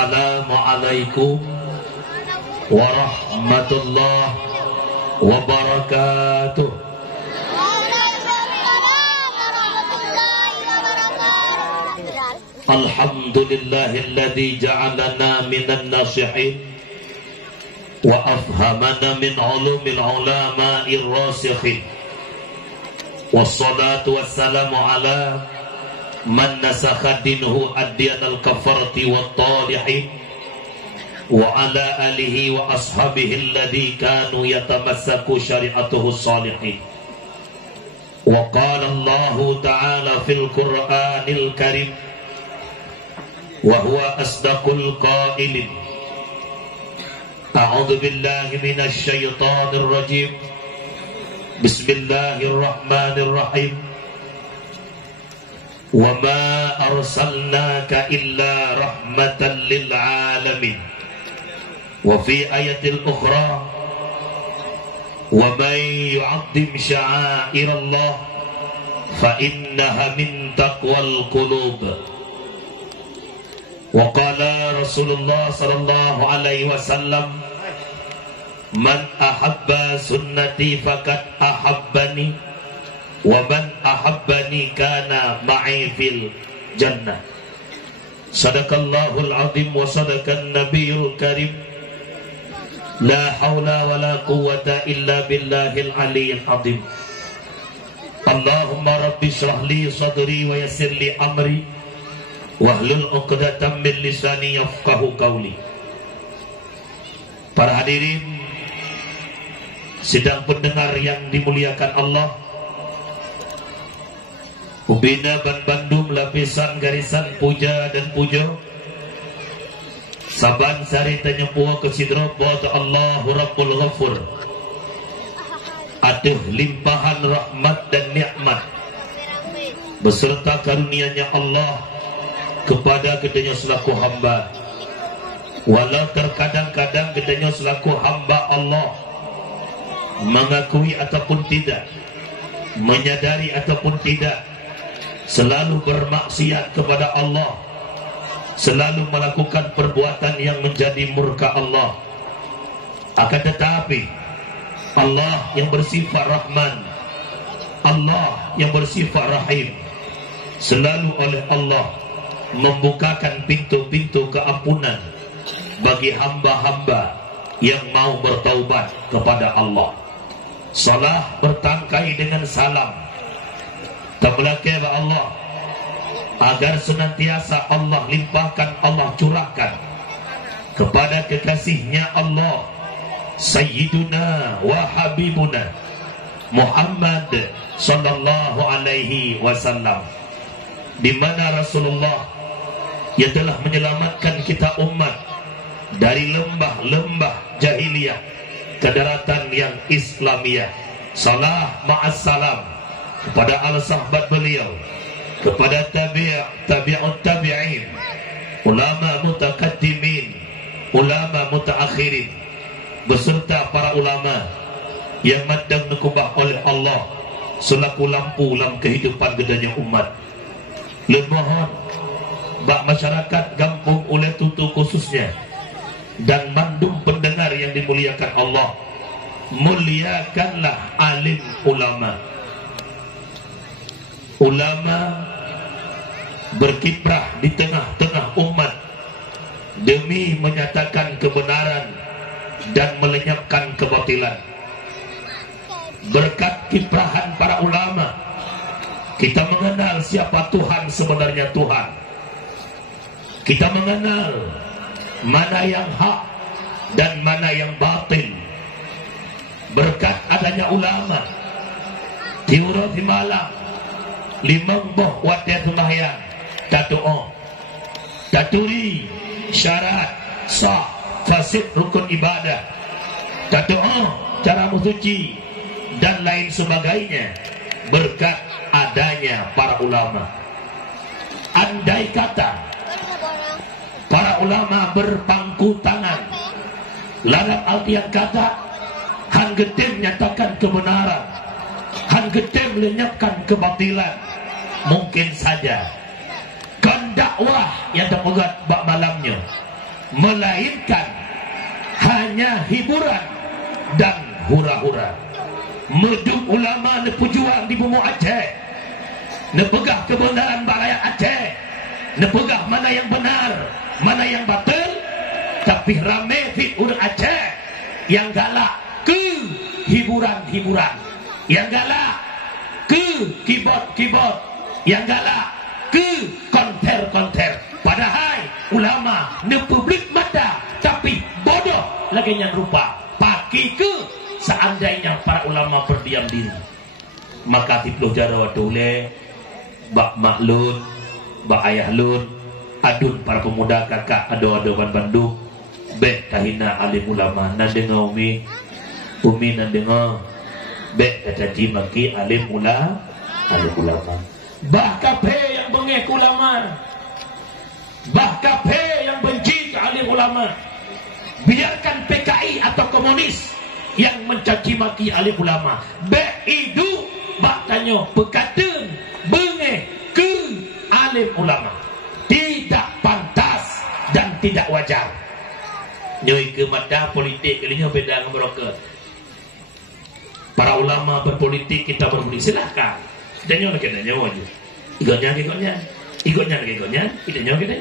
Assalamualaikum warahmatullahi wabarakatuh. Alhamdulillahilladzi ja'alana minan nasihin wa afhamana min ulumil ulama'ir rasikhin. Wassalatu wassalamu ala man nasakha dinhu ad-diyanal kafarati wat talihin wa ala alihi wa ashabihi alladhi kanu yatamassaku syari'atuhu salihin. Wa qala Allah ta'ala fil Qur'anil Karim wa huwa asdaqul qailin. A'udzu billahi minasy syaithanir rajim. Bismillahirrahmanirrahim. Wa ma arsalnaka illa rahmatan lil alamin. Wa fi ayatil ukhra wa man yu'azzim sya'airallah fa innaha min taqwal qulub. Wa qala Rasulullah sallallahu alaihi wasallam, man ahabba sunnati faqad ahabbani wa man ahabbani kana ma'i fil jannah. Sadaqallahul azim wa sadaqan nabiyul karim. La haula wa la quwwata illa billahil aliyyil azim. Allahumma rabbi shrah li sadri wa yassir li amri wahlul 'uqdatam min lisani yafqahu qawli. Para hadirin sidang pendengar yang dimuliakan Allah, Ubina Ban Bandung lapisan garisan puja dan puja saban sari tanyepua kesidro buat Allahu Rabbul Ghafur. Atuh limpahan rahmat dan nikmat beserta karunia-Nya Allah kepada kedanya selaku hamba. Walau terkadang-kadang kedanya selaku hamba Allah mengakui ataupun tidak, menyadari ataupun tidak, selalu bermaksiat kepada Allah, selalu melakukan perbuatan yang menjadi murka Allah. Akan tetapi Allah yang bersifat Rahman, Allah yang bersifat Rahim, selalu oleh Allah membukakan pintu-pintu keampunan bagi hamba-hamba yang mau bertaubat kepada Allah. Salah bertangkai dengan salam tablakai Allah agar senantiasa Allah limpahkan, Allah curahkan kepada kekasihnya Allah Sayyiduna wa Habibuna Muhammad sallallahu alaihi wasallam, di mana Rasulullah yang telah menyelamatkan kita umat dari lembah-lembah jahiliyah ke daratan yang Islamiyah. Salah ma'as salam kepada al-sahabat beliau, kepada tabi'ut tabi'in, ulama mutakaddimin, ulama mutakhirin, beserta para ulama yang madang nekubah oleh Allah selaku lampu dalam kehidupan gedanya umat. Lemohon bak masyarakat Kampung Oleh Tutu khususnya dan mandum pendengar yang dimuliakan Allah, muliakanlah alim ulama. Ulama berkiprah di tengah-tengah umat demi menyatakan kebenaran dan melenyapkan kebatilan. Berkat kiprahan para ulama, kita mengenal siapa Tuhan sebenarnya Tuhan. Kita mengenal mana yang hak dan mana yang batil. Berkat adanya ulama, tiura di malam limang boh wadah sembahyang tatu'o taturi syarat sah fasid rukun ibadah, tatu'o cara mensuci dan lain sebagainya, berkat adanya para ulama. Andai kata para ulama berpangku tangan dalam artian kata han getem nyatakan kebenaran, han getem lenyapkan kebatilan, mungkin saja kan dakwah yang terpegat bak malamnya melainkan hanya hiburan dan hura-hura. Meduk ulama ne pejuang di bumi Aceh, ne pegah kebenaran rakyat Aceh, ne pegah mana yang benar, mana yang batil. Tapi rame fit urang Aceh yang galak ke hiburan-hiburan, yang galak ke keyboard-keyboard, yang galak ke konter-konter. Padahal ulama ne publik mata tapi bodoh lagi yang rupa. Paki ke seandainya para ulama berdiam diri, maka tiploh jara tule bak maklun bak ayah lun adun para pemuda kakak ado-ado Bandung bek tahina alim ulama nan dengar umi nan dengar bek caci maki alim ulama bah kafe yang bengek ulama, bah kafe yang benci ke alim ulama. Biarkan PKI atau komunis yang mencaci maki alim ulama, bek hidup bak tanyo pekatun bengek ke alim ulama, tidak pantas dan tidak wajar. Nyoi ke mata politik kalinya beda dengan mereka. Para ulama berpolitik, kita berpolitik, silahkan. Kita nyonya kita nyonya, ikutnya, kita nyonya.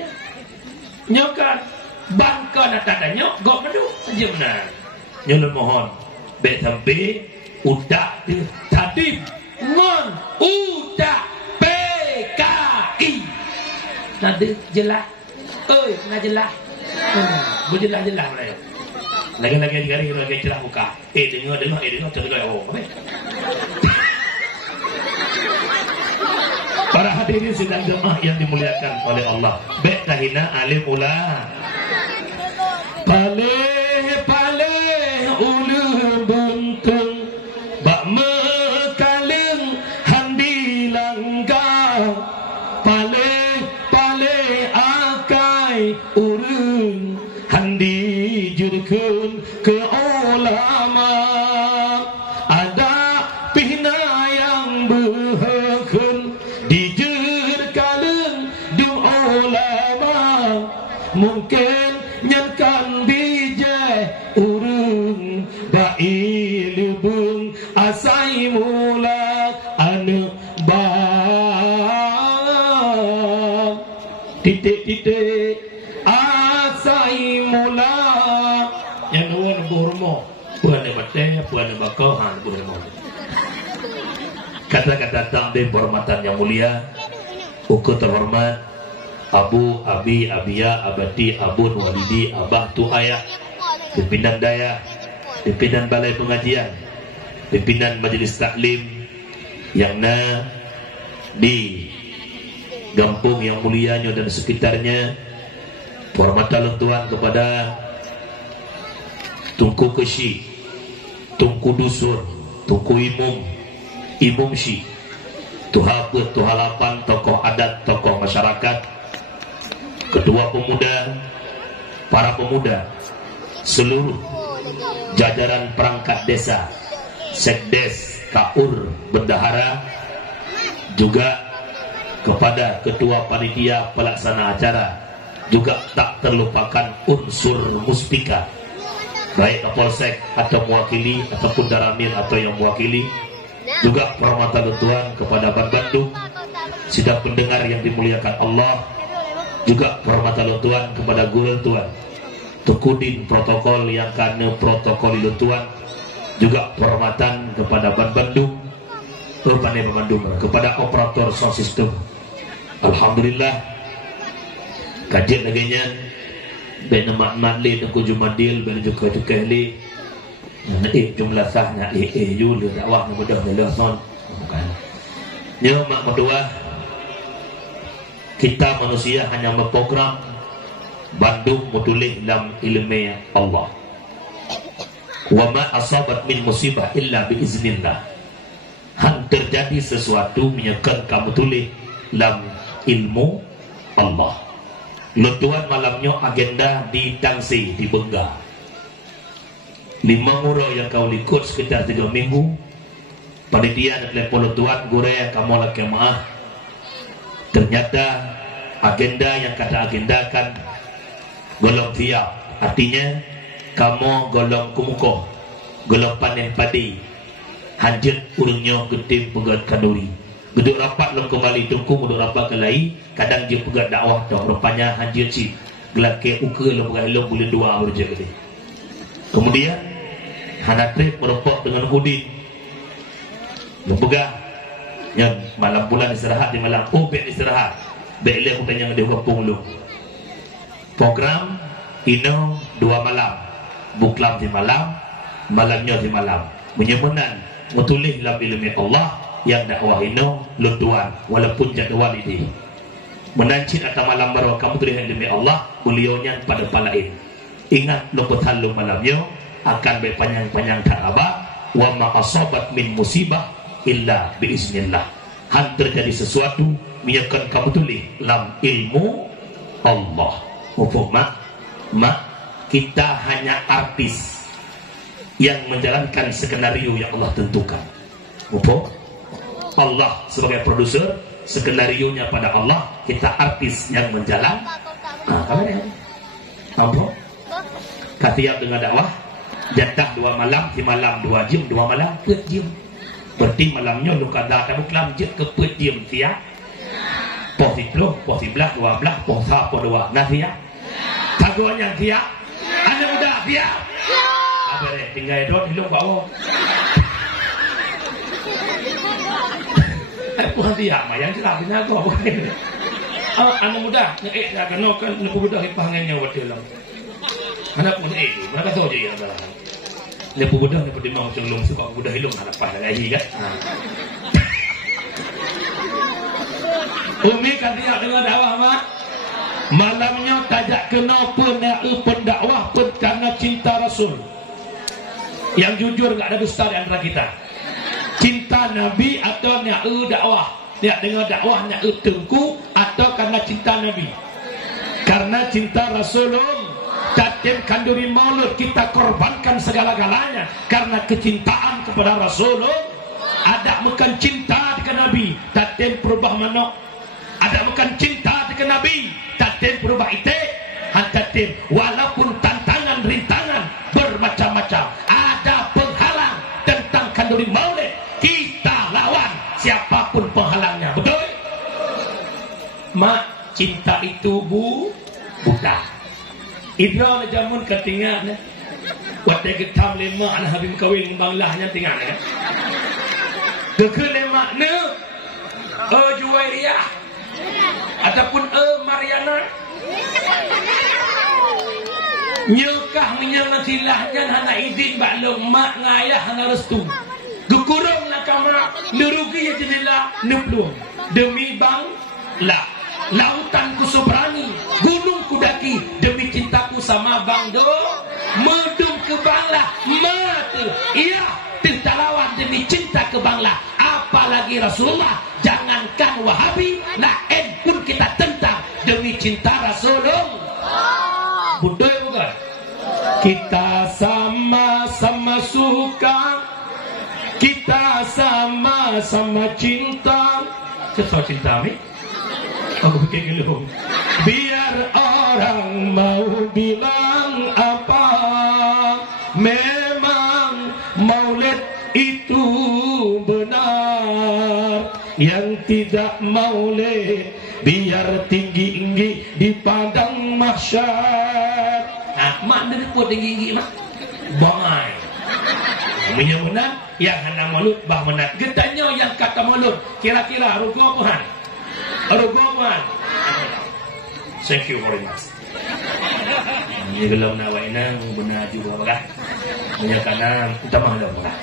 Nyokan, bangka datang nyok, gok madu, aja benar. Nyonya mohon, bet sampai udah tadi mon udah PKI. Nanti jelas, nak jelas. Berjelas-jelas mereka. Lagi-lagi lagi jelas buka. Dengar terdengar. Oh, apa? Para hadirin sidang jemaah yang dimuliakan oleh Allah. Bek tahina alim ulah. Pale ulu buntung bak mekaleng handi langgar. Pale akai urun handi jurkun ke ulama. Ada pihna yang berhekun dijurkaleng du ulama. Mungkin nyankan bijai urun bailubung asai mula anu ba titik asai mula yang nuan burmo puan mate puan bakau han burmo. Kata-kata tambah hormatan yang mulia, uku terhormat Abu, Abi, Abia, Abadi, Abun, Walidi, Abah, Tu Ayah, pimpinan daya, pimpinan balai pengajian, pimpinan majelis taklim yang di Gampung yang mulianya dan sekitarnya. Hormatan Tuhan kepada Tungku Kesi, Tungku Dusur, Tungku Imum Syi, Tuhaput, Tuhalapan, tokoh adat, tokoh masyarakat, ketua pemuda, para pemuda, seluruh jajaran perangkat desa, sekdes, kaur, bendahara, juga kepada ketua panitia pelaksana acara, juga tak terlupakan unsur muspika, baik Kapolsek atau mewakili ataupun Daramil atau yang mewakili, juga perhormatan Tuhan kepada Bandung, sidang pendengar yang dimuliakan Allah, juga perhormatan Tuhan kepada guru Tuhan, Tukudin protokol yang karena protokol itu Tuhan, juga penghormatan kepada Bandung, kepada operator sound system. Alhamdulillah, kajian laginya bena makmali dan kujumadil bena juga li jumlah sahnya yul dakwah mudah dalam son bukan. Nyo mak kedua, kita manusia hanya memprogram Bandung mutulih dalam ilmu Allah. Wa ma asabat min musibah illa bi iznillah. Han terjadi sesuatu menyekan kamu tulis dalam ilmu Allah. Letuan malamnya agenda di Tangsi, di Bengga. 5 orang yang kau ikut sekitar 3 minggu. Panitia dan telepon Tuhan gure kamu lagi maaf. Ternyata agenda yang kata agendakan Golong tiap artinya kamu golong kumukoh, golong panen padi, hajat urungnya gede pegat kanuri. Geduk rapat lo kembali tungku geduk rapat kelai, kadang dia pegat dakwah dah rupanya hajat si gelake uke lo pegat lo bulan 2 berja gede. Kemudian hanatrip merupok dengan Udin. Lo pegang yang malam bulan istirahat di malam bet istirahat. Beile bukan yang dia gapung lo. Program ino 2 malam, buklam di malam, malamnya di malam. Menyemenan mutulih dalam ilmu Allah yang dakwah ino luntuan walaupun jadual ini. Menancit atau malam baru kamu tulis ilmu Allah, beliaunya pada palain. Ingat luput halu malamnya akan berpanjang-panjang tarabah wa ma asabat min musibah illa biiznillah. Han terjadi sesuatu menyebabkan kamu tulis dalam ilmu Allah. Mak, kita hanya artis yang menjalankan skenario yang Allah tentukan. Allah sebagai produser, skenario-nya pada Allah, kita artis yang menjalan. Apa? Katiap dengan dakwah, jatah 2 malam, di malam 2 jam, 2 malam ke jam. Berarti malamnya lu kada tak buklam je ke jam tiap. Positlo, posiblah, 12, posa, podua, nasiya. Tagonya dia, anak muda dia. Apa deh, tinggal itu di luar bawah. Bukan dia, yang jelas benar tu apa ni? Anak muda, nak kena kan nak muda hipangannya waktu itu. Anak muda mereka tahu je yang dalam. Nak muda ni pada mau celung suka muda hilang anak pada lagi kan. Umi kan dia dengan dakwah mak. Malamnya tajak kena pendakwah pun karena cinta Rasul. Yang jujur tak ada dusta di antara kita. Cinta Nabi atau nak dakwah. Nak dengar dakwah nak tengku atau karena cinta Nabi. Karena cinta Rasulullah. Tatim kanduri maulud kita korbankan segala-galanya karena kecintaan kepada Rasulullah. Ada bukan cinta dengan Nabi. Tatim perubah manok. Ada bukan cinta dengan Nabi. Tatim berubah ite, tatim walaupun tantangan rintangan bermacam-macam, ada penghalang tentang kanduri maulid, kita lawan siapapun penghalangnya, betul? Mak, cinta itu buta. Ibrahim jamun ketinggalan, waktu kita lima anak habis kawin banglahnya tinggalnya. Kekelima ne, Juwairiyah. Ataupun Mariana nyekah menyang silahnya hana izin baklong mak ngayah hana restu gekurung nak kamera nerugi ya jendela neplung demi bang lah lautan ku seberani gunung ku daki demi cintaku sama bang do medung ke bangla mati iya tinta lawan demi cinta ke bangla apalagi Rasulullah jangankan Wahabi nah pun kita tentang demi cinta Rasulullah. Betul bukan? Kita sama-sama suka, kita sama-sama cinta. Sesuai cinta mi? Aku pikir dulu. Biar orang mau bilang apa, memang maulid itu benar. Yang tidak maulid biar tinggi-tinggi di padang mahsyar. Nah, mak dia pun tinggi-tinggi mak. Bangai. Menyebutkan yang hendak maulud bah menat. Getanya yang kata maulud kira-kira rugo Tuhan. Rugo Tuhan. Thank you very much. Ini belum nawaina benar juga lah. Menyatakan kita mahluk lah.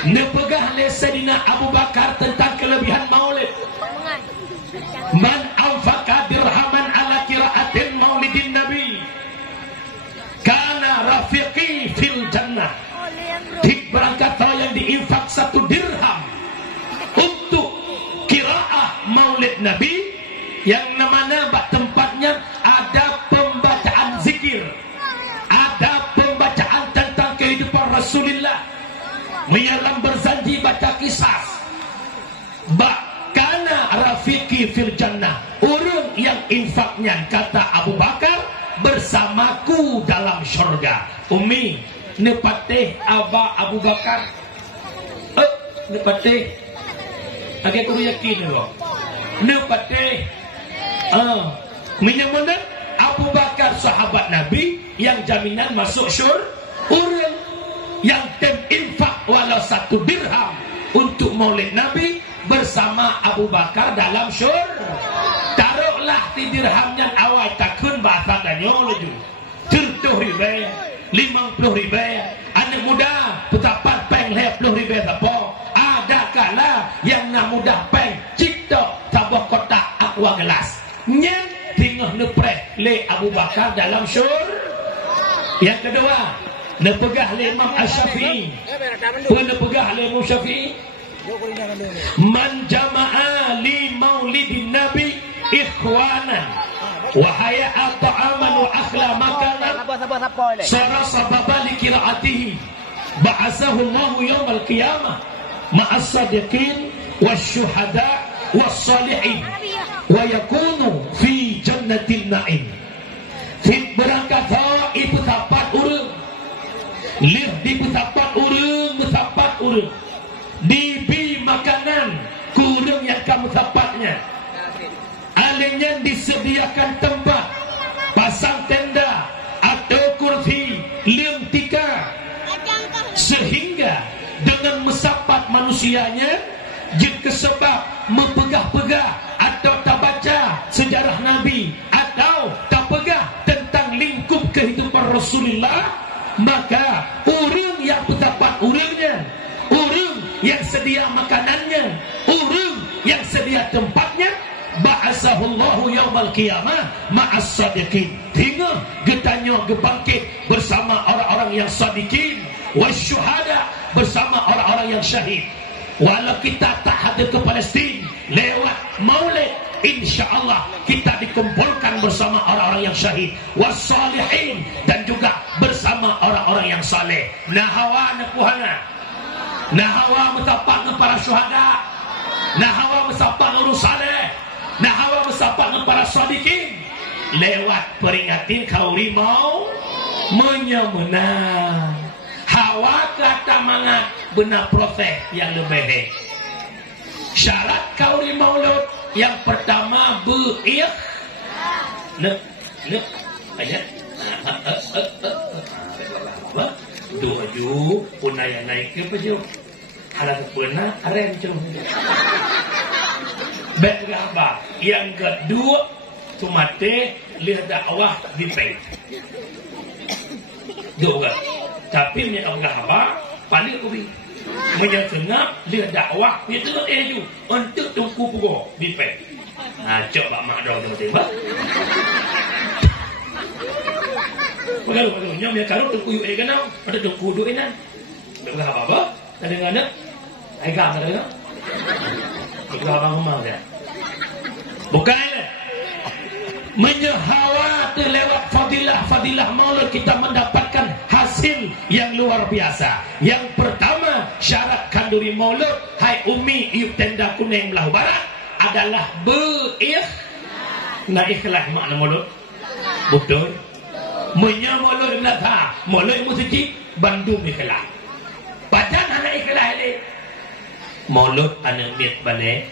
Nepegah oleh Sayyidina Abu Bakar tentang kelebihan maulid. Man anfaqa dirhaman ala qiraatin maulidin Nabi kana rafiqi fil jannah. Berangkat yang diinfak 1 dirham untuk qiraah maulid Nabi yang mana tempatnya ada pembacaan zikir, ada pembacaan tentang kehidupan Rasulullah. Menyalam berjanji baca kisah. Bakana rafiqi infaqi fil jannah. Orang yang infaknya, kata Abu Bakar, bersamaku dalam syurga. Umi nepatih Aba Abu Bakar. Nepatih. Agak kudu yakin lo. Nepatih. Menyamana Abu Bakar sahabat Nabi yang jaminan masuk syurga. Orang yang tem infak walau 1 dirham untuk maulid Nabi bersama Abu Bakar dalam syurga. Taruhlah di dirhamnya awal takun bahasa danyo laju 70 ribu 50 ribu anak muda petapat peng 20 ribu tapo ada kala yang nak muda peng cipta tabah kotak aqua gelas nyen tinggal nepreh le Abu Bakar dalam syurga. Yang kedua nepegah le Imam Asy-Syafi'i. Nepegah le Imam Syafi'i. Man jama'a li maulidin nabi ikhwanan wa haya'a ta'aman wa akhla makanan sara sababa li qira'atihi ba'asahu Allah yawmal qiyamah ma'as sadiqin wasyuhada wassalihin wa yakunu fi jannatin na'im. Fit berangkat ibu tapat urang lih di tapat urang tapat urang dibi makanan kurang yang kamu tapatnya alenya disediakan tempat pasang tenda atau kursi liang tika sehingga dengan mesapat manusianya jika sebab mempegah-pegah atau tak baca sejarah Nabi atau tak pegah tentang lingkup kehidupan Rasulullah, maka orang yang berdapat orangnya, orang yang sedia makanannya, orang yang sedia tempatnya, ba'asahullahu yaumal qiyamah ma'as sadiqin. Hingga getanya gebangkit bersama orang-orang yang sadiqin, wasyuhada bersama orang-orang yang syahid. Walau kita tak hadir ke Palestin lewat maulid, insya-Allah kita dikumpulkan bersama orang-orang yang syahid, wassalihin, dan juga bersama orang-orang yang saleh. Nahawa nakuhana, nahawa metapak para syuhada, nahawa metapak urus saleh, nahawa metapak para sadiqin. Lewat peringatin kau rimau menyemena. Hawa kata mangat benar proses yang lebih baik. Syarat kau maulud yang pertama beir banyak doju punaya naik ke peju halang pernah keren cung berapa. Yang kedua tumate lihat dakwah di pay dua. Tapi ni Allah apa? Paling ubi. Menyatengah dia dakwah itu tu untuk tunggu pukul di pek. Nah, coba mak dong tembak. Kalau nyam ya karo tunggu yuk kenal, ada tunggu duit nan. Dengar apa? Ada ngana? Ai gam ada. Dengar apa ngomong dia? Bukan. Menyahawat lewat fadilah maulid kita mendapatkan hasil yang luar biasa. Yang pertama syarat kanduri maulid, hai umi iuk tenda kuning belah barat adalah nah ikhlas makna maulid betul menya maulid natha maulid musjid Bandung ikhlas badan anak ikhlas ni maulid anak niat balik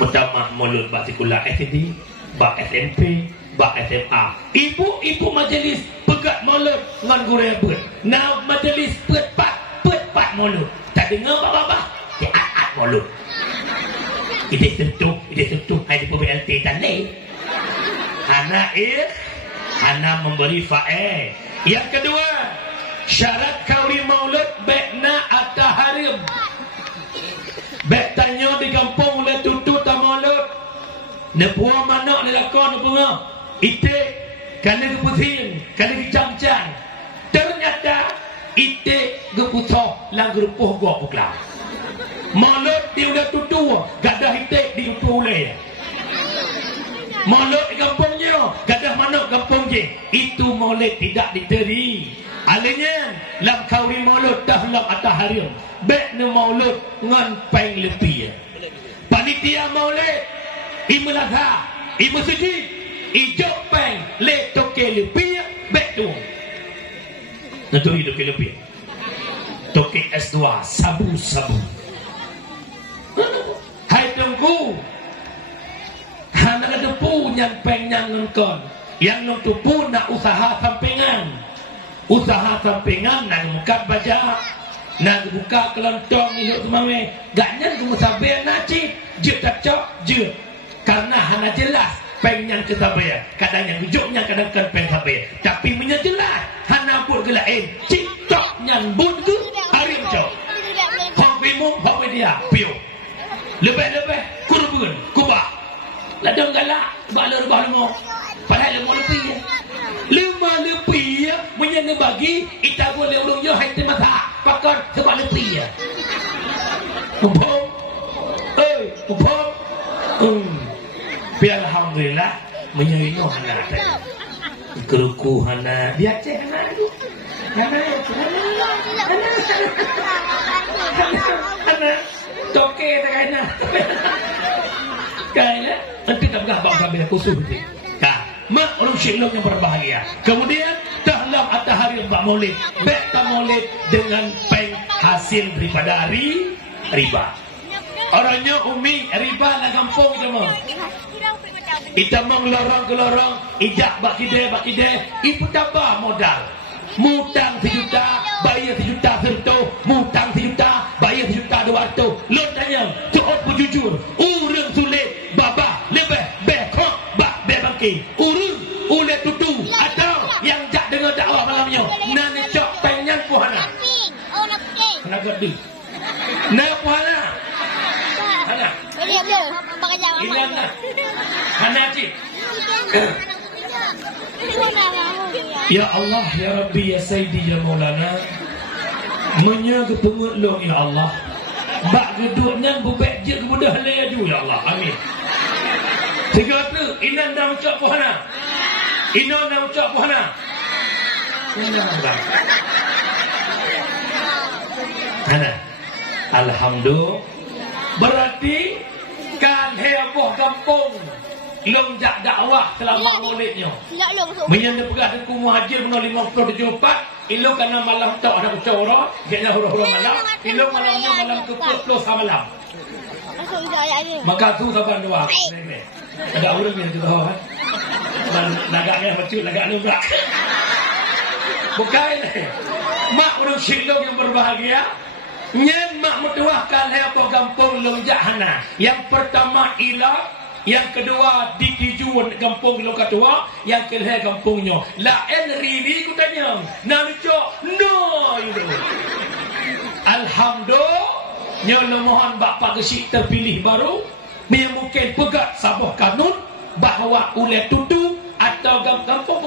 mutamah maulid batikula SD ba SMP ba SMA ibu majlis pegat maulid ngan gurebut nah majlis pet pat maulid tak dengar apa-apa di at maulid ini tentu hai di PBLT dan lain anak memberi fae. Yang kedua syarat kauri maulid bekna ataharim bek tanya di kampung le tutu ta maulid ne puang mana ne lakon bunga ite kali keputin kali kecam-cam ternyata ite geputoh lang gerupuh gua pukla maulid dia udah tutu gadah ite di puleh maulid di kampungnya gadah mana kampung je itu maulid tidak diteri alenya lam kauri maulid dah lam ataharim bek ne maulid ngan peng lebih panitia maulid Imelaga, imusujud, ijok peng, le toke lebih, betul. Tentu hidup lebih. Toke S2, sabu-sabu. Hai tunggu. Hana ada pu yang peng yang ngkon. Yang nong tupu nak usaha sampingan. Usaha sampingan nak buka baja. Nak buka kelontong hidup semawe. Gaknya cuma sabar naci. Je tak cok, je. Karena hana jelas pengnya kita bayar. Kadang yang hujungnya kadang kan peng sabar. Tapi punya jelas hana buat gelain. Cik-cok nyambut ke harim cok. Hong bimu, hong dia, piu. Lebih-lebih kurban, kubah. Ladang galak, bala rebah lemah. Padahal lemah lebih ya. Lemah lebih ya. Menyana bagi, ita boleh urungnya hai temata. Pakar sebab lebih ya. Upom. Upom. Biar alhamdulillah menyuino hana tadi. Keruku hana dia cek hana dulu. Hana toke tak kena. Kaya nanti tak berapa sampai khusus ni. Mak orang syilong yang berbahagia. Kemudian dalam hari Mbak Maulid, beta Maulid dengan peng hasil daripada riba. Orangnya umi riba lah kampung kita mau. Kita mau lorong ke lorong, ijak bak kide, ibu tambah modal. Mutang 1 juta, bayar 1 juta serto, mutang 1 juta, bayar 1 juta 200. Lon tanya, cukup jujur, urang sulit, babah, lebih, bekok, bak, bebangki, urang, ulet tutu, atau yang jak dengar dakwah malamnya, nani cok penyan puhana. Nak gede. Nak puhana. Hana. Ingatlah. Hana cik. Ya Allah, Ya Rabbi, Ya Sayyidi, Ya Maulana, menyaga pengutlong Ya Allah. Bak geduknya bubek je kemudah laju Ya Allah. Amin. Tiga tu, inan dah ucap puhana. Inan dah ucap puhana. Hana. Alhamdulillah. Berarti kan heboh kampung. Long jak dakwah selama maulidnya. Menyanda pegah dengan muhajir benar 57 ilo kena malam tak ada ucara, dia hura-hura malam. Ilo malamnya malam ke-10 malam. Maka tu saban dua. Ada orang yang kita tahu kan. Dan lagaknya macam lagaknya berak. Bukan ni. Mak orang syilong yang berbahagia. Nyen mak mutuah kalai apa kampung long jak hana. Yang pertama ilah. Yang kedua dikijun kampung lo kedua, yang kelih kampungnya. Lain riri ku tanya. Nak cok no itu. Alhamdulillah, nyono mohon bapak gesik terpilih baru, mungkin pegat sabah kanun bahawa oleh tutu atau kampung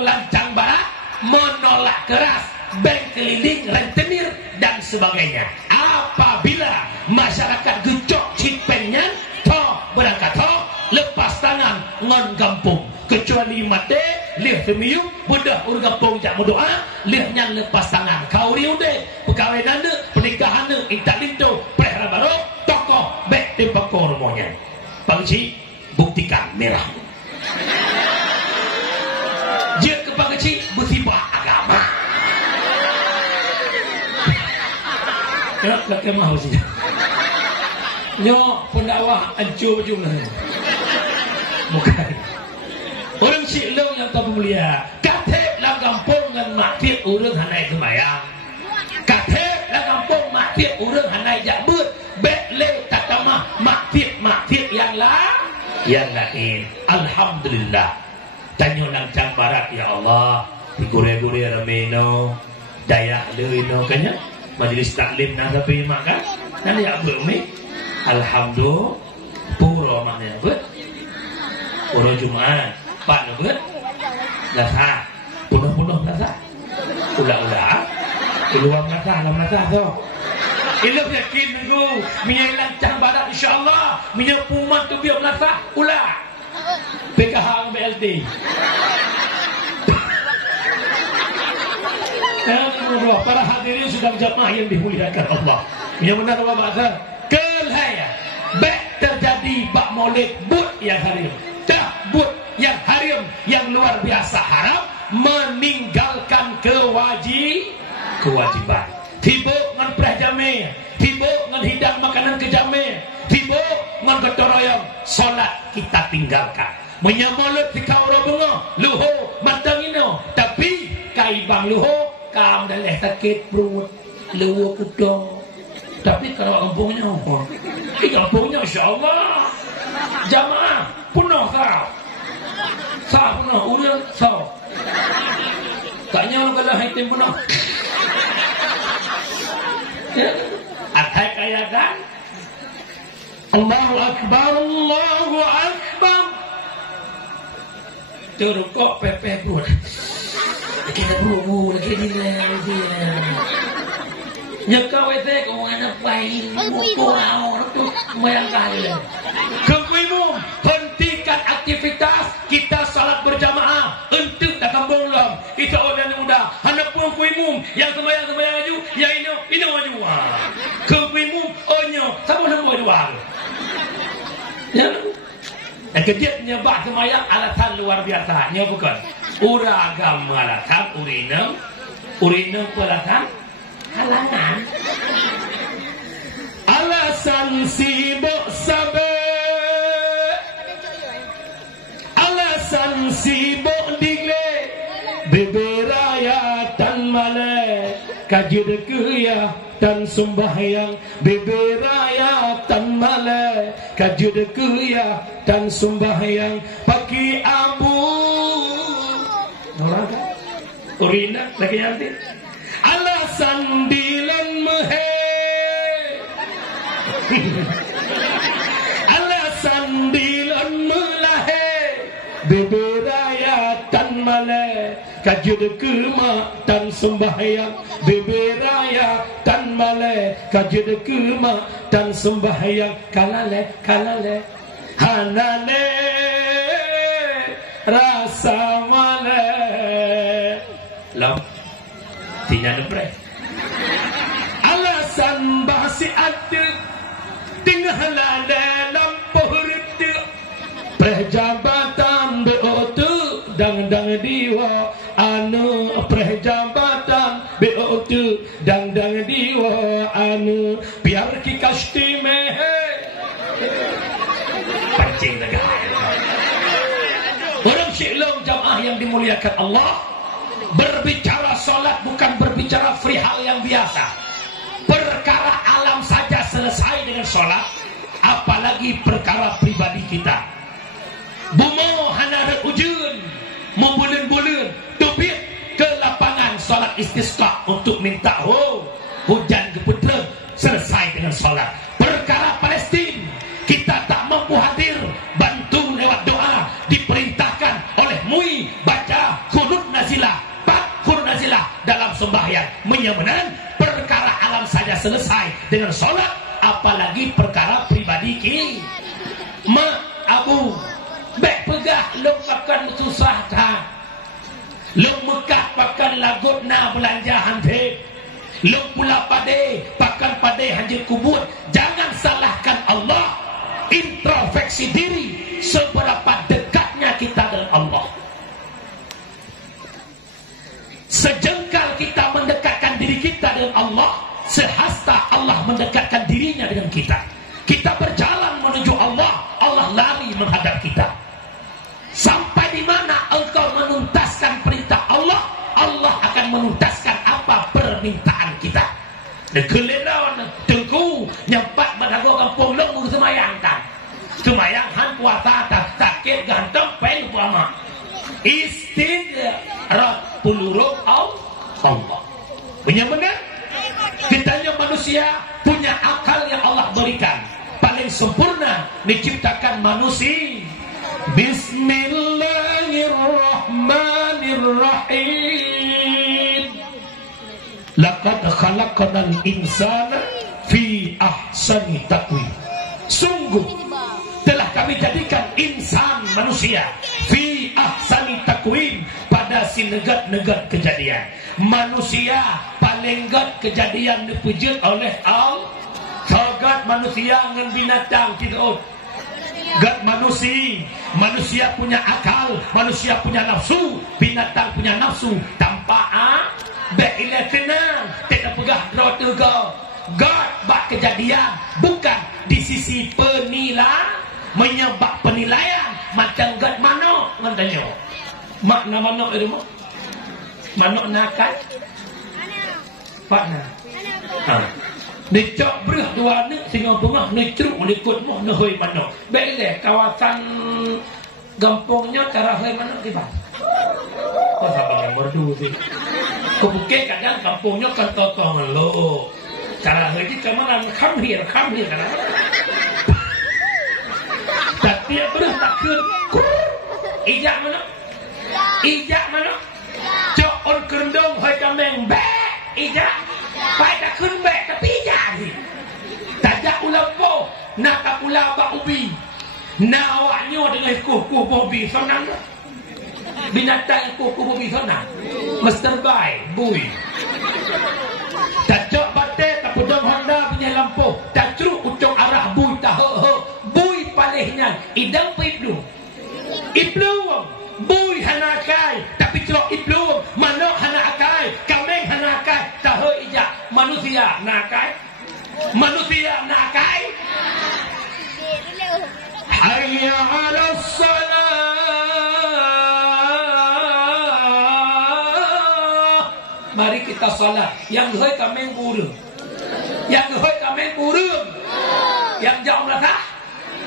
Lancang Barat menolak keras bank keliling rentenir dan sebagainya. Apabila masyarakat gecok cipengnya toh berangkat toh lepas tangan ngon kampung kecuali mati lih semiyuk bedah urang kampung jak berdoa lihnya lepas tangan kau riude perkahwinan de pernikahan de intak linto prehara baru tokoh bek tempako rumahnya pangci buktikan merah dia ke pangci bersifat agama. Ya, tak kemah sih. Nyo pendakwah ancur jumlah. Bukan. Orang silong yang tak mulia, katep lah kampung dengan maksiat urang hanai sembahyang. Katep lah kampung maksiat urang hanai jabut, bek lew tatamah maksiat yang lain. Alhamdulillah. Tanyo Lancang Barat ya Allah, digure-gure rameno, daya leuino kanya. Majlis taklim nak sampai makan nanti apa umi alhamdulillah puro maknya bet puro Jumat pak bet lasa punuh lasa ulah keluar lasa tu ilu yakin nunggu minyak Lancang Barat insyaallah minyak pumat tu biar lasa ulah PKH BLT. Para hadirin sedang jamaah yang dimuliakan Allah. Yang benar Allah bahasa kelhaya. Baik terjadi jadi bak maulid but yang haram. Dah but yang haram yang luar biasa haram meninggalkan kewajiban. Tiba ngan preh jame, tiba ngan hidang makanan ke jame, tiba ngan gotong royong solat kita tinggalkan. Menyamalut di kau bunga luho matang ino tapi kai bang luho kam daleh sakit perut luho kudo. Tapi kalau kampungnya di kampungnya insyaallah jamaah penuh kau. Sah penuh udah sah. Taknya orang kalau hitam penuh. Atai kaya kan? Allahu Akbar, Allahu Akbar. Turun kok pepe pun. Kita buru lagi ni lagi. Nyakau itu kau anak bayi mukau tu mayang kali. Kekuimu hentikan aktivitas kita salat berjamaah untuk tak kampung lam. Kita orang muda anak pun kuimu yang sembahyang aju ya ini aju. Kekuimu onyo sama nama dua. Ya. Dan kejadiannya bah sembahyang alasan luar biasa. Nya bukan. Uragam alasan urinem alasan halangan. Alasan sibuk sabe, alasan sibuk digle, beberaya tan male, kajid kuya tan sembahyang, beberaya tan male, kajid kuya tan sembahyang, pagi abu, urina lagi nanti. Alasan dilan mehe, alasan dilan melahe, beberaya tan male, kajud kema tan sembahyang, beberaya tan male, kajud kema tan sembahyang, kalale hanane rasa male lam tinya nepre alasan bahasi ada tinggal dalam pohurut prejabatan beotu dang diwa anu prejabatan beotu dang diwa anu biar kikasti mehe pancing negara orang syilong jamaah yang dimuliakan Allah. Berbicara solat bukan berbicara free hal yang biasa. Perkara alam saja selesai dengan solat, apalagi perkara pribadi kita. Bumo hanara ujun, membulun-bulun, tubik ke lapangan solat istisqa untuk minta hujan keputra, selesai dengan solat. Perkara Palestin, kita tak mampu hadir, bantu lewat doa, diperintahkan oleh MUI baca qunut nazilah. Dalam sembahyang menyamanan perkara alam saja selesai dengan solat, apalagi perkara pribadi ma abu bek pegah luk pakan susah tak luk mekat pakan lagut na belanja hante luk pula pade pakan pade hanjir kubur. Jangan salahkan Allah. Introspeksi diri seberapa dekatnya kita dengan Allah. Sejengkal kita mendekatkan diri kita dengan Allah, sehasta Allah mendekatkan dirinya dengan kita. Kita berjalan menuju Allah, Allah lari menghadap kita. Sampai di mana engkau menuntaskan perintah Allah, Allah akan menuntaskan apa permintaan kita. Dekelerawan tengku nyempat badago kampung lengu semayang kan. Semayang han puasa tak sakit ganteng pen puama. Istirahat peluruk Allah. Benar-benar kitanya manusia punya akal yang Allah berikan. Paling sempurna diciptakan manusia. Bismillahirrahmanirrahim. Laqad khalaqnal insana fi ahsani taqwim. Sungguh telah kami jadikan insan manusia fi ahsani taqwim pada sinegat-negat kejadian. Manusia paling gat kejadian dipujud oleh Allah. Sagat manusia dengan binatang kita God manusia punya akal, manusia punya nafsu, binatang punya nafsu. Tanpa be'ilah tenang, tidak pegah roda God. God bak kejadian bukan di sisi menyebab penilaian macam God manok ngantanyo. Makna manok itu mah manok nakal pakna dicok berah dua ni sehingga bengah ni ceruk likut mah nehoi manok baiklah kawasan gampungnya cara hoi manok di bawah kau sabar yang merdu sih kau bukit kadang kampungnya kan totong lo cara hoi di kamaran kamhir kan tapi berah tak ke ijak manok cok on kerendong hoi kameng ijak pai tak kun tapi ijak ni tajak ulang po nak tak ulang bak ubi na awaknya dengan kuh bobi sonang binatang kuh bobi sonang Mr. Bai bui tajak bate tak pudong Honda punya lampu tak ceruk ucok arah bui tak bui palihnya idang piplu iplu bui hanakai tapi ceruk iplu manok hanakai kameng hanakai tak ijak manusia nakai hayya 'alas salat mari kita salat yang hoi kameng burung yang jauh lah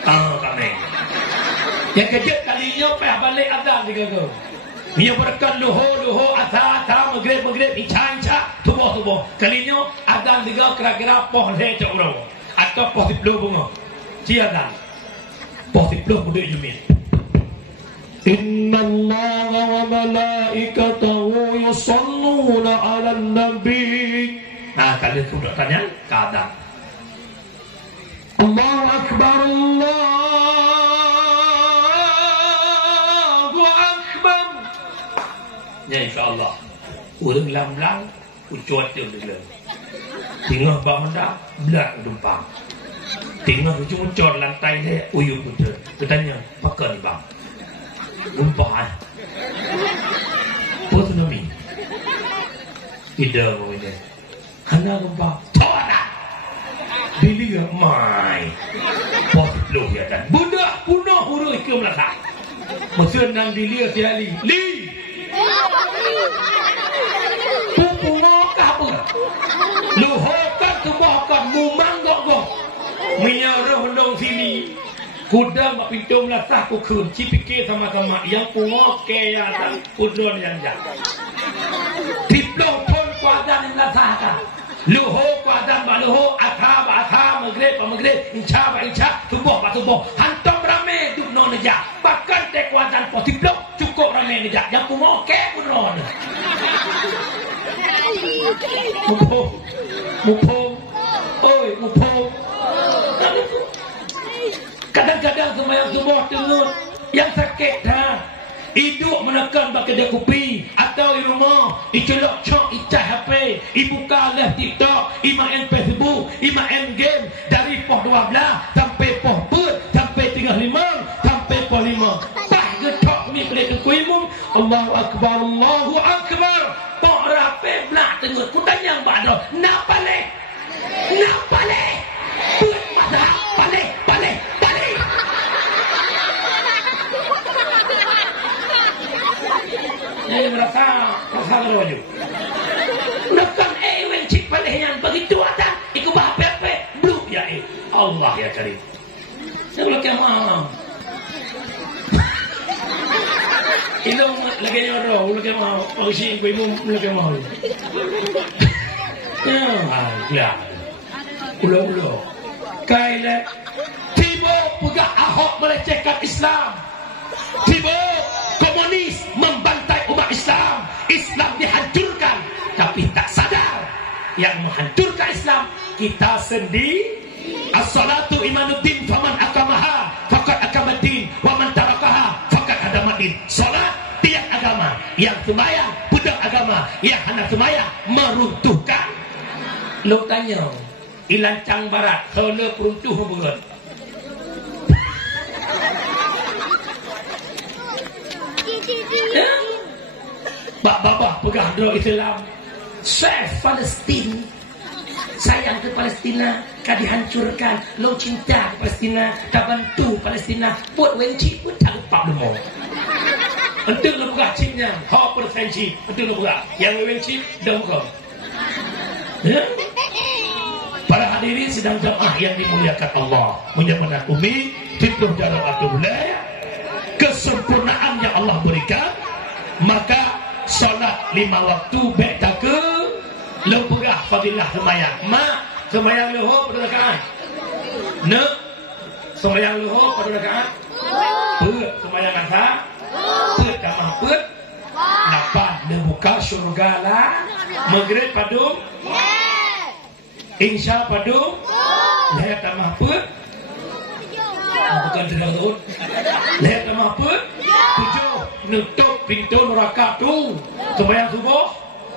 kameng yang kejut kalinya peh balik azan juga kau dia berkan luho asa maghrib isya tubuh kalinya azan juga kira-kira poh le cak urang atau poh 10 bunga ciadan poh 10 budek jumin innallaha wa malaikatahu yusalluna 'alan nabi. Nah kalian sudah tanya keadaan Allahu akbar ya insyaAllah urang lam ucuat dia dulu tengah bangun dah belak dumpang tengah ujung ucot lantai dia uyuk betul bertanya pakai ni bang dumpang apa tu nami tidak ini kena dumpang torak bila mai pos peluh ya dan budak punah huruf ke melasa maksud nang dilia tiali pupu ngokah pun luhokan tubuhkan mumang gok menyarah undang sini kuda mak pintu melasah ku kun cipike sama-sama yang pungoke ya dan kudron yang jaga diplom pun kuadan yang melasahkan luho kuadan ba luho atha maghrib insya tubuh hantam rame duk non aja bahkan te kuadan po diplom cukup rame aja yang pungoke kudron Mupong. Oi, mupong. Kadang-kadang semayang subuh tengok yang sakit hidup menekan bagi dia kopi atau di rumah icelok cok icah HP ibuka live TikTok main Facebook main game dari poh 12 sampai poh 4 sampai 35 sampai poh 5 bah getok ni kelihatan kuimum Allahu akbar poh rape belak tengok kudan yang badoh napa le buat mazhab pale Ini merasa terwajib. Bukan ewen cik palehnya begitu ada. Iku bah pepe blue ya Allah ya Karim. Saya belum kemana. Itu lagi nyoro, lagi mau pausi ibu lagi mau. Ya. Ulo. Kaile Tibo pegah Ahok melecehkan Islam. Tibo komunis membantai umat Islam dihancurkan tapi tak sadar yang menghancurkan Islam kita sendiri. As-salatu imanuddin faman akamaha faqad akamaddin wa man tarakaha faqad adamaddin. Salat tiap agama, yang sembahyang budak agama, yang hendak sembahyang meruntuhkan. Lu tanya Ilancang Barat, hele peruntuh bukan? pegah dro Islam save Palestin, sayang ke Palestina, kau dihancurkan, lo cinta ke Palestina, kau bantu Palestina, buat wenci pun tak lupa demo. Untuk lo pegah cipnya, hak persenci, untuk lo pegah, yang wenci dah muka. Ya? Para hadirin sedang jamaah yang dimuliakan Allah, menyamakan umi, fitur dalam atau wilayah, kesempurnaan yang Allah berikan, maka solat 5 waktu baik tak ke lepegah fadilah semayang. Mak, semayang luhur pada rakaat. Nek, semayang luhur pada rakaat. Pet, semayang asar. Pet, kamah pet. Lapan, dia buka syurga lah. Maghrib padu. Insya padu. Leher tamah pet. Bukan tidak turun. Leher tamah pet. 7, nutup pintu neraka tu. Semayang subuh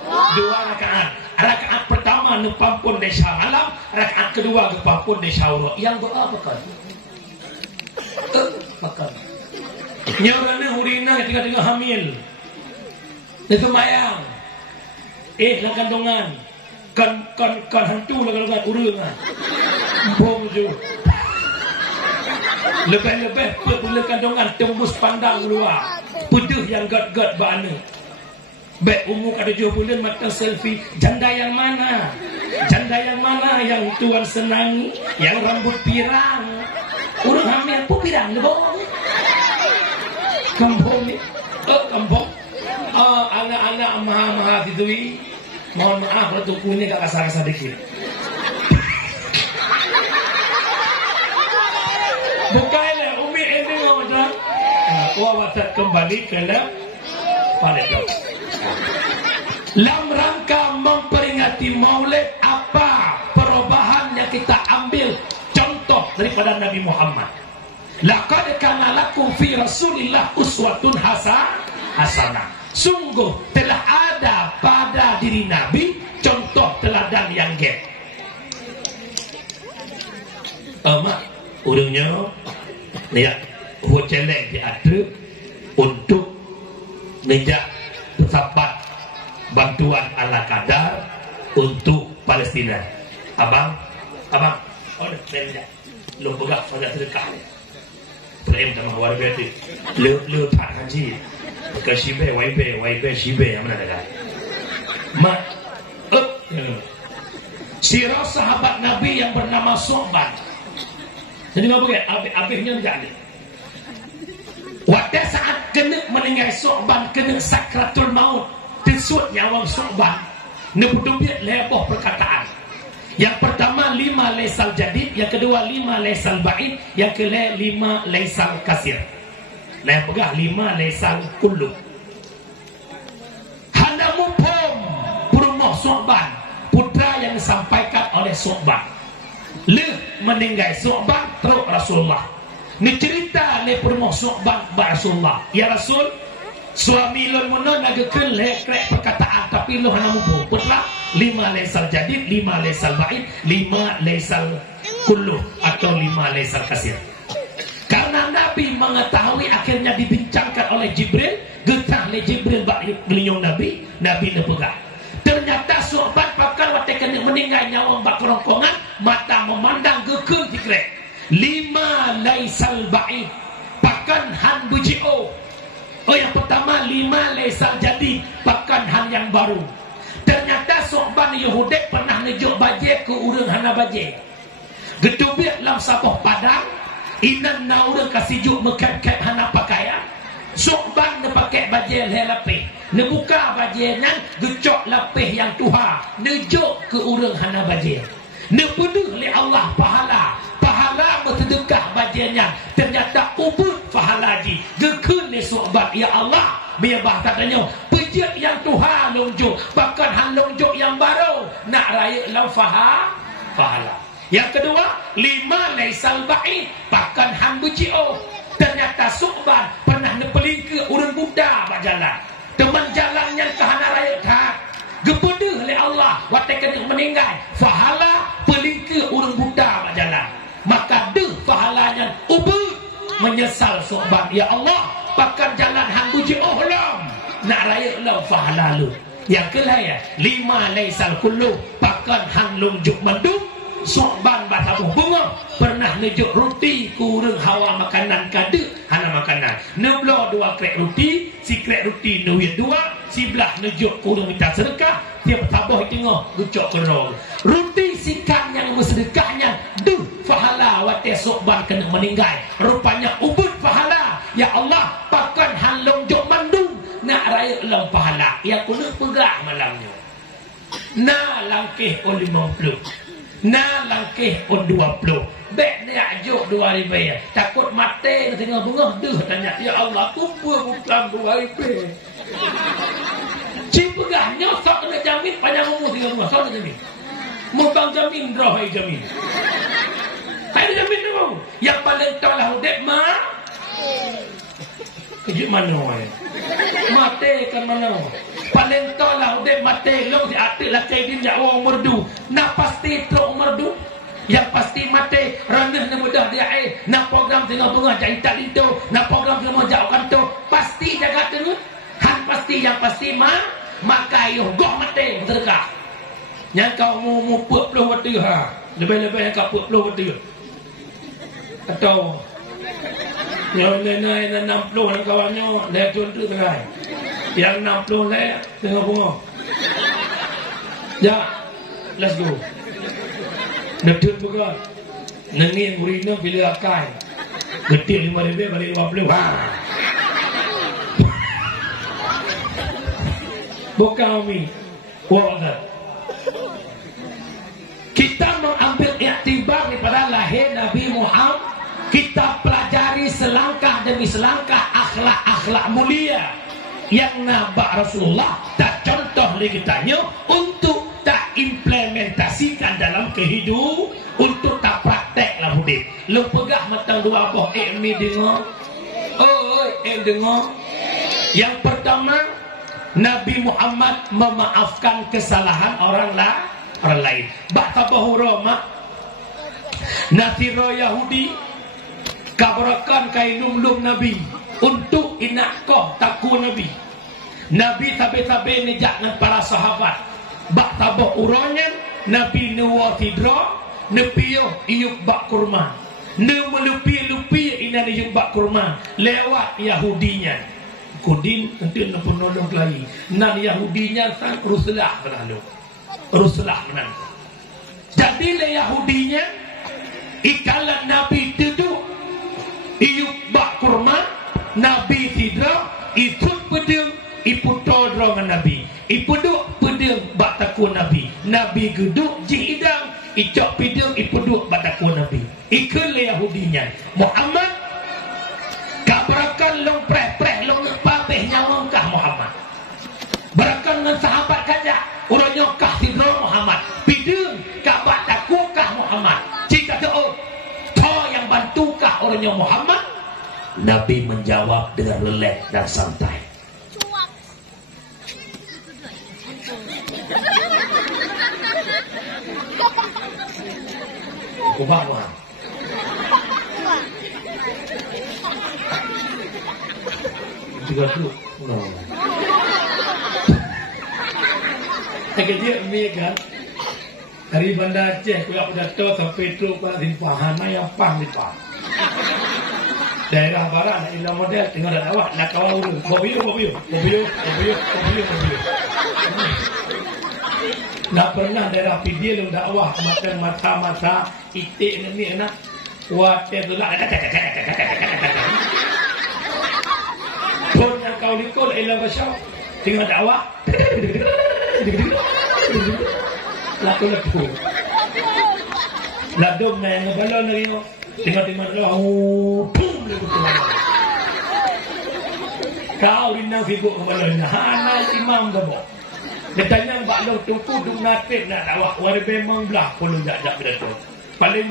2 rakaat. Rakaat pertama nepampun desa malam, rakaat kedua nepampun desa urut. Yang doa bukan. Makan. Nyarana urina ketika hamil. Dia semayang. Lah kandungan. Kan hantu lah kandungan urang. Bom tu. Lebih-lebih bila kandungan tembus pandang luar. Pedih yang gat-gat bana. Baik umur ada 7 bulan mata selfie. Janda yang mana? Janda yang mana yang tuan senangi? Yang rambut pirang. Orang hamil pun pirang ni bohong. Kampung ni. Kampung. Anak-anak maha-maha ditui. Mohon maaf kalau tukunya agak kasar-kasar dikit. Bukanlah umi ini ngomong. Wawasan kembali ke pada dalam rangka memperingati Maulid, apa perubahan yang kita ambil contoh daripada Nabi Muhammad? Laqad kana lakum fi Rasulillah uswatun hasanah. Sungguh telah ada pada diri Nabi contoh teladan yang gep. Mak, urangnya lihat hoteleng diatur untuk nejak sahabat bantuan ala kadar untuk Palestina. Abang, oh dah, lo pegak pada sedekah. Terima sama warga tu. Le pak haji. Ke Shibe, YB Shibe yang mana dah. Mak, sirah sahabat Nabi yang bernama Su'ban. Jadi apa dia? Abihnya jadi. Pada saat kena meninggal Su'ban, kena sakratul maut. Tersut nyawa Su'ban. Nebudubit leboh perkataan. Yang pertama 5 laisal jadid, yang kedua 5 laisal ba'id, yang kelima 5 laisal kasir. Nah pegah 5 laisal kullu. Hana mupom Purmoh Su'ban, putra yang disampaikan oleh Su'ban. Meninggal Su'ban teruk Rasulullah. Ni cerita le Purmoh Su'ban ba Rasulullah. Ya Rasul, suami lon mono nagakeun lekrek perkataan tapi lo hana mupom. Putra 5 laisal jadid, 5 laisal ba'id, 5 laisal kullu atau 5 laisal kasir. Karena Nabi mengetahui akhirnya dibincangkan oleh Jibril, getah le Jibril beliau Nabi nepegah. Ternyata Su'ban pakan waktu kena meninggal nyawa bak kerongkongan, mata memandang gekeun jikrek. 5 laisal ba'id, pakan han bujio. Oh yang pertama 5 laisal jadid, pakan han yang baru. Ternyata Su'ban Yahudi pernah nejuk baje ke urang hana baje. Getubik lam saboh padang, inan na urang kasijuk mekep-kep hana pakaian. Su'ban ne pakai baje le lapih. Ne buka baje nan gecok lapih yang tuha, nejuk ke urang hana baje. Ne peduh le Allah pahala. Pahala bersedekah bajenya. Ternyata ubud pahala ji. Gekeun ne Su'ban, ya Allah, biar bahasanya pejat yang Tuhan lonjok, bahkan han lonjok yang baru nak raya lam pahala. Yang kedua 5 laisal ba'id, bahkan han bujio. Ternyata Su'ban pernah nepeling ke urang Buddha berjalan, teman jalannya ke hana raya tak gepedeh oleh Allah waktu kena meninggal pahala peling ke urang Buddha berjalan, maka deh pahalanya ubud. Menyesal Su'ban, ya Allah, bahkan jalan han bujio lam nak raya lau pahala lu. Yang kelaya 5 laisal kullu pakan hang lung juk mandum sokban batabuh bunga pernah nejuk roti kurang hawa makanan kade hana makanan neblo 2 krek roti si krek roti nuit 2 si belah nejuk kurang minta sedekah dia bertabuh tengah gucok kerong roti sikan yang bersedekahnya duh pahala wate sokban kena meninggal rupanya ubud pahala ya Allah pakan halong jok mandung nak raya long pahala yang kena pegah malamnya na langkih on 50 na langkih on 20 bek ni ajuk 2 ribu takut mati tengah bengah duh tanya ya Allah kumpul bukan 2 ribu si pegahnya sok kena jamin panjang umur 3 bulan sok kena jamin mubang jamin roh jamin ada jamin tu yang paling tahu lah udek kejut mana mati kan mana paling tahu lah udek mati long si atik lah caidin jak orang merdu nak pasti truk merdu yang pasti mati ranah na mudah dia nak program tengah bunga jai tak itu nak program tengah jauh kanto pasti jaga tenut han pasti yang pasti maka yo goh mati terdekat yang kau mu 40 waktu ha lebih-lebih yang kau 40 waktu atau yang lain 60 yang kawannya dah contoh tengah yang 60 lah tengah bunga ya let's go Netun bukan nengin urina bila akan getik 5 ribu balik 50 bukan umi wadah kita mengambil iktibar daripada lahir Nabi Muhammad kita pelajari selangkah demi selangkah akhlak-akhlak mulia yang nabak Rasulullah tak contoh lagi kitanya untuk tak implementasikan dalam kehidupan untuk tak praktek lah hidup lu pegah matang 2 buah mi dengar dengar yang pertama Nabi Muhammad memaafkan kesalahan orang lain bak tabahura mak Nasiro Yahudi kabarakan kainum-lum Nabi untuk inakoh takut Nabi tabe-tabe nejak dengan para sahabat bak tabah uranya Nabi nuwa tidra nepiyo iyuk bak kurma ne melupi-lupi ina iyuk bak kurma lewat Yahudinya kudin nanti nak penolong lagi nan Yahudinya sang Rasulullah menang jadi le Yahudinya ikalan Nabi duduk iyuk bak kurma Nabi tidra ikut pedeng iputo drongan Nabi ipuduk pedeng bak takun Nabi Nabi geduk jihidang icok pedeng ipuduk bak takun Nabi ikut le Yahudinya Muhammad kabarakan long preh long pabeh nyawangkah Muhammad barakan dengan sahabat kajak urangnya kah tidra Muhammad pedeng kabak takukah Muhammad jika oh to yang bantukah orangnya Muhammad Nabi menjawab dengan leleh dan santai ubah Muhammad juga tu no dia mi kan dari Banda Aceh kuliah Pidato sampai Truk pada Limpahan yang pang Limpah daerah barat nak ilah model tengok dah awak nak kawal urut mobil nak pernah daerah Pidil lu dakwah makan mata itik ni nak water tu lah pun yang kau likul ilah rasyau tengok dakwah laku ladum na yang ngebalon na rin tengok lah kau rinang figur ngebalon na hanal imam gabok katanya balon tuku dung natin na dawak wari memang belah puluh jak-jak betul paling